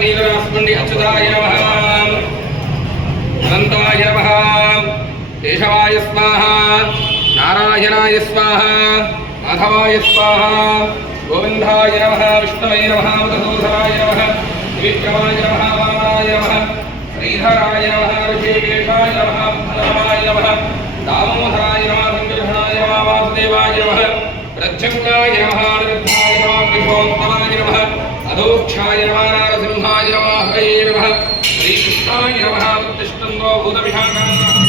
नीलरास्मण्डि अच्युताय नमः अनन्ताय नमः केशवाय स्वाहा नारायणाय स्वाहा माधवाय स्वाहा गोविन्दाय नमः विष्णवे नमः मधुसूदनाय नमः त्रिविक्रमाय नमः वामनाय नमः श्रीधराय नमः ऋषिकेशाय नमः फलराय नमः दामोदराय नमः संकर्षणाय नमः वासुदेवाय नमः प्रत्यङ्गाय नमः निरुद्धाय नमः विभोत्तमाय नमः अधोक्षाय नमः नारसिंहाय नमः हरये नमः श्रीकृष्णाय नमः उत्तिष्ठन्तो भूतविशाखाः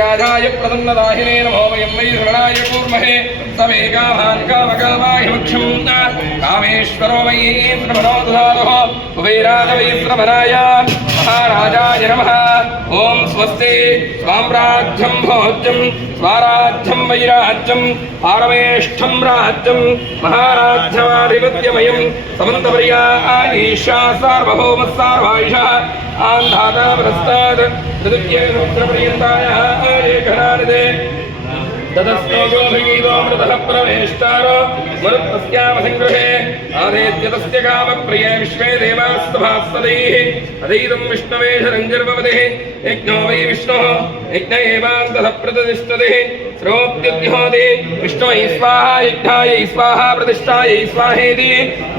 राजाय प्रसन्नदाहिने नमो वयं वै शरणाय कूर्महे समेकाभान् कामकामाहिमक्षं कामेश्वरो वै श्रमणोदधातुः कुबेराय वै श्रमणाय महाराजाय नमः ॐ स्वस्ति स्वाम्राज्यं भोज्यं स्वाराज्यं वैराज्यं पारमेष्ठं राज्यं महाराज्यमाधिपत्यमयं समन्तपर्यायीशा सार्वभौमः सार्वायुषः आन्धाता प्रस्ताद् ऋतुज्ञे रुद्रपर्यन्तायः एकरानिदे ततस्तोगोभिगीतोऽमृतः प्रवेष्टारो मरुत्तस्यामसङ्गृहे आदेत्यतस्य कामप्रिये विश्वे देवास्तभास्तदैः अधैतं विष्णवे शरञ्जर्वपतिः यज्ञो वै विष्णुः यज्ञ एवान्तः प्रतिष्ठतिः श्रोत्युद्योति विष्णुवै स्वाहा यज्ञायै स्वाहा प्रतिष्ठायै स्वाहेति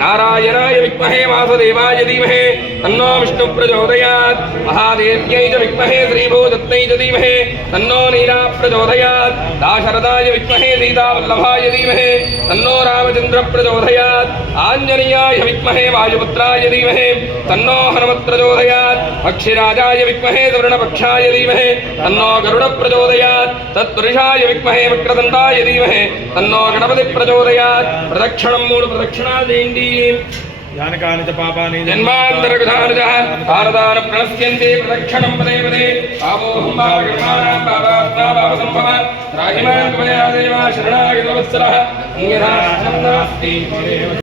नारायणाय विद्महे वासुदेवाय धीमहि तन्नो विष्णुः प्रचोदयात् महादेव्यै च विद्महे श्रीभूदत्तै च धीमहि तन्नो नीला प्रचोदयात् शरदाय विद्महे सीतावल्लभाय धीमहि तन्नो रामचन्द्रः प्रचोदयात् आञ्जनेयाय विद्महे वायुपुत्राय धीमहि तन्नो हनुमत् प्रचोदयात् पक्षिराजाय विद्महे सुवर्णपक्षाय धीमहि तन्नो गरुडः प्रचोदयात् तत्पुरुषाय विद्महे वक्रतुण्डाय धीमहि तन्नो गणपतिः प्रचोदयात् प्रदक्षिणं मूल प्रदक्षिणा देन्ति यानकानि च पापानि जन्मान्तरकृतानि भारतान प्रणश्यन्ते प्रदक्षिणं पदे पदे पापोऽहं पापकृतानां पापात्मा पापसम्भव राहिमान् कृपया देवा शरणागतवत्सलः अन्यथा नास्ति